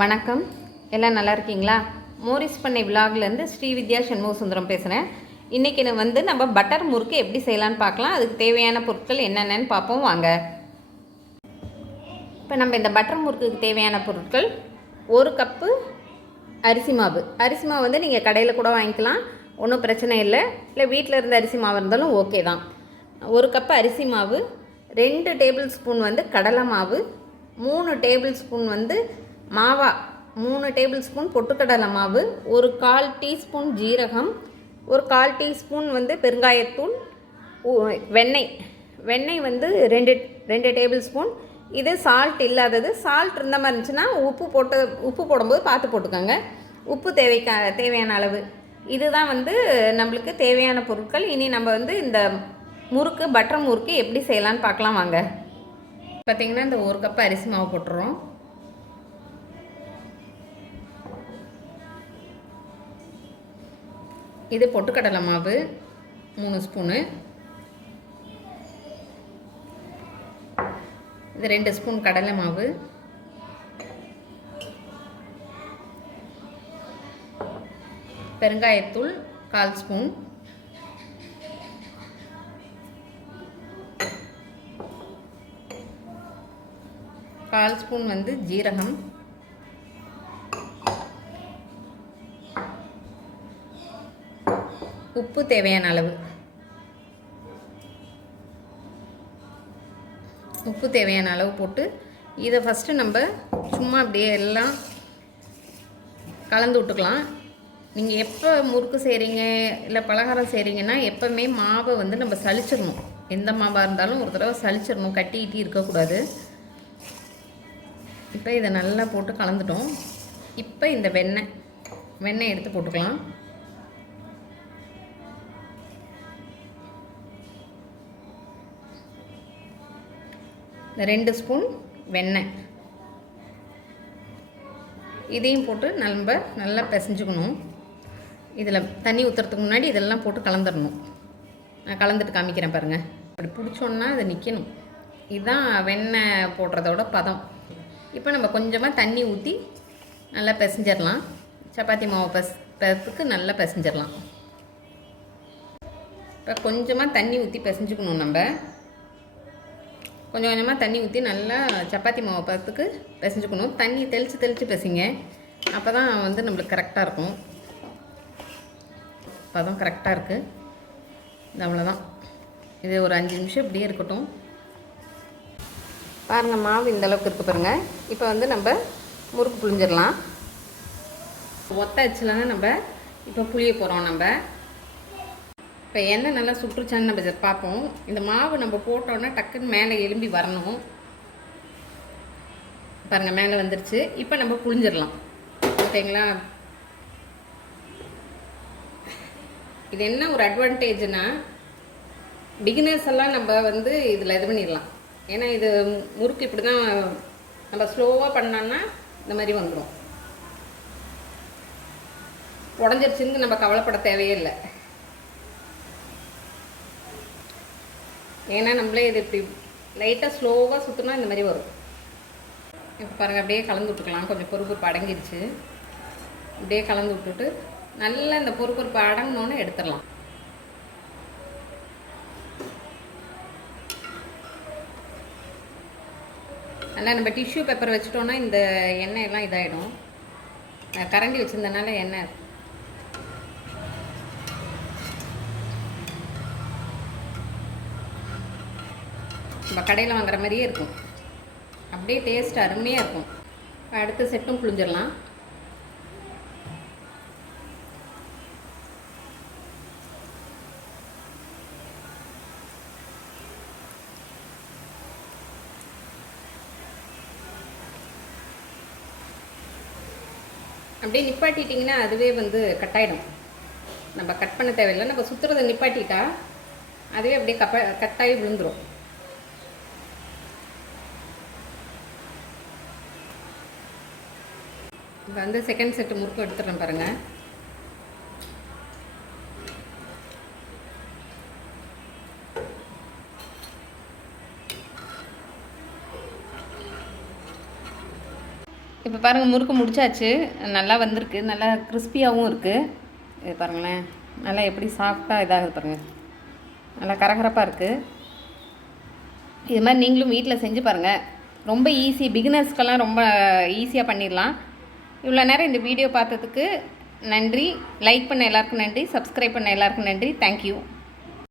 வணக்கம், எல்லாம் நல்லா இருக்கீங்களா? மோரிஸ் பண்ணை விலாக்லேருந்து ஸ்ரீவித்யா சண்முக சுந்தரம் பேசுகிறேன். இன்றைக்கி நம்ம பட்டர் முறுக்கு எப்படி செய்யலான்னு பார்க்கலாம். அதுக்கு தேவையான பொருட்கள் என்னென்னு பார்ப்போம் வாங்க. இப்போ நம்ம இந்த பட்டர் முறுக்குக்கு தேவையான பொருட்கள்: 1 கப்பு அரிசி மாவு. அரிசி மாவு வந்து நீங்கள் கடையில் கூட வாங்கிக்கலாம், ஒன்றும் பிரச்சனை இல்லை. இல்லை வீட்டில் இருந்த அரிசி மாவு இருந்தாலும் ஓகே தான். 1 கப்பு அரிசி மாவு, 2 டேபிள் ஸ்பூன் வந்து கடலை மாவு, 3 டேபிள் ஸ்பூன் வந்து 3 டேபிள் ஸ்பூன் பொட்டுக்கடலை மாவு, 1/4 டீஸ்பூன் ஜீரகம், 1/4 டீஸ்பூன் வந்து பெருங்காயத்தூள், வெண்ணெய் வந்து 2 டேபிள் ஸ்பூன். இது சால்ட் இல்லாதது. சால்ட் இருந்த மாதிரி இருந்துச்சுன்னா உப்பு போடும்போது பார்த்து போட்டுக்கோங்க. உப்பு தேவையான அளவு. இதுதான் வந்து நம்மளுக்கு தேவையான பொருட்கள். இனி நம்ம வந்து இந்த பட்டர் முறுக்கு எப்படி செய்யலான்னு பார்க்கலாம் வாங்க. பார்த்திங்கன்னா இந்த 1 கப்பு அரிசி மாவு போட்டுறோம். இது பொட்டுக்கடலை மாவு 3 ஸ்பூனு, இது 2 ஸ்பூன் கடலை மாவு, பெருங்காயத்தூள் 1/4 ஸ்பூன், கால் ஸ்பூன் வந்து ஜீரகம், உப்பு தேவையான அளவு. உப்பு தேவையான அளவு போட்டு இதை ஃபஸ்ட்டு நம்ம சும்மா அப்படியே எல்லாம் கலந்து விட்டுக்கலாம். நீங்கள் எப்போ முறுக்கு செய்கிறீங்க இல்லை பலகாரம் செய்கிறீங்கன்னா எப்போவுமே மாவை வந்து நம்ம சலிச்சிடணும். எந்த மாவாக இருந்தாலும் ஒரு தடவை சலிச்சிடணும், கட்டிக்கிட்டு இருக்கக்கூடாது. இப்போ இதை நல்லா போட்டு கலந்துட்டோம். இப்போ இந்த வெண்ணெய் எடுத்து போட்டுக்கலாம். இந்த 2 ஸ்பூன் வெண்ணெய் இதையும் போட்டு நம்ம நல்லா பிசைஞ்சுக்கணும். இதில் தண்ணி ஊற்றுறதுக்கு முன்னாடி இதெல்லாம் போட்டு கலந்துடணும். நான் கலந்துட்டு காமிக்கிறேன் பாருங்கள். அப்படி பிடிச்சோன்னா அதை நிற்கணும். இதுதான் வெண்ணெய் போடுறதோட பதம். இப்போ நம்ம கொஞ்சமாக தண்ணி ஊற்றி நல்லா பிசைஞ்சிடலாம். சப்பாத்தி மாவு பதத்துக்கு நல்லா பிசைஞ்சிடலாம். இப்போ கொஞ்சமாக தண்ணி ஊற்றி பிசைஞ்சுக்கணும். நம்ம கொஞ்சம் கொஞ்சமாக தண்ணி ஊற்றி நல்லா சப்பாத்தி மாவு பதத்துக்கு பிசைஞ்சுக்கணும். தண்ணி தெளித்து பிசைங்க, அப்போ தான் வந்து நம்மளுக்கு கரெக்டாக இருக்கும். பதம் கரெக்டாக இருக்குது. இது அவ்வளோதான். இது ஒரு 5 நிமிஷம் இப்படியே இருக்கட்டும். பாருங்கள், மாவு இந்த அளவுக்கு இருக்குது பாருங்கள். இப்போ வந்து நம்ம முறுக்கு புழிஞ்சிடலாம். ஒத்த அச்சுலன்னா நம்ம இப்போ புளிய போகிறோம். நம்ம இப்போ எண்ணெய் நல்லா சுட்டுருச்சான்னு நம்ம பார்ப்போம். இந்த மாவு நம்ம போட்டோன்னா டக்குன்னு மேலே எலும்பி வரணும். பாருங்கள், மேலே வந்துருச்சு. இப்போ நம்ம புழிஞ்சிடலாம். ஓகேங்களா? இது என்ன ஒரு அட்வான்டேஜ்னால், பிகினர்ஸ் எல்லாம் நம்ம வந்து இதில் இது பண்ணிடலாம். ஏன்னா இது முறுக்கு இப்படி தான் நம்ம ஸ்லோவாக பண்ணோன்னா இந்த மாதிரி வந்துடும். உடஞ்சிருச்சுன்னு நம்ம கவலைப்பட தேவையே இல்லை. ஏன்னா நம்மளே இது இப்படி லைட்டாக ஸ்லோவாக சுற்றினா இந்த மாதிரி வரும். இப்போ பாருங்கள், அப்படியே கலந்து விட்டுக்கலாம். கொஞ்சம் பொறுப்பு அடங்கிடுச்சு. அப்படியே கலந்து விட்டுட்டு நல்லா இந்த பொறுப்பு அடங்கினோன்னு எடுத்துடலாம். நல்லா நம்ம டிஷ்யூ பேப்பர் வச்சுட்டோன்னா இந்த எண்ணெயெல்லாம் இதாகிடும். கரண்டி வச்சுருந்தனால எண்ணெய் நம்ம கடையில் வாங்குற மாதிரியே இருக்கும். அப்படியே டேஸ்ட் அருமையாக இருக்கும். அடுத்த செட்டும் புழிஞ்சிடலாம். அப்படியே நிப்பாட்டிட்டிங்கன்னா அதுவே வந்து கட்டாயிடும். நம்ம கட் பண்ண தேவையில்லை. நம்ம சுற்றுறதை நிப்பாட்டிட்டா அதுவே அப்படியே கட்டாயி விழுந்துடும். இப்போ வந்து செகண்ட் செட்டு முறுக்கு எடுத்துடுறேன் பாருங்கள். இப்போ பாருங்கள் முறுக்கு முடிச்சாச்சு. நல்லா வந்திருக்கு, நல்லா கிறிஸ்பியாகவும் இருக்குது. இது பாருங்களேன், நல்லா எப்படி சாஃப்டாக இதாகுது பாருங்கள், நல்லா கரகரப்பாக இருக்குது. இது மாதிரி நீங்களும் வீட்டில் செஞ்சு பாருங்கள். ரொம்ப ஈஸி, பிகினர்ஸ்க்கெல்லாம் ரொம்ப ஈஸியாக பண்ணிடலாம். இவ்வளோ நேரம் இந்த வீடியோ பார்த்ததுக்கு நன்றி. லைக் பண்ண எல்லாருக்கும் நன்றி, சப்ஸ்கிரைப் பண்ண எல்லாருக்கும் நன்றி. தேங்க்யூ.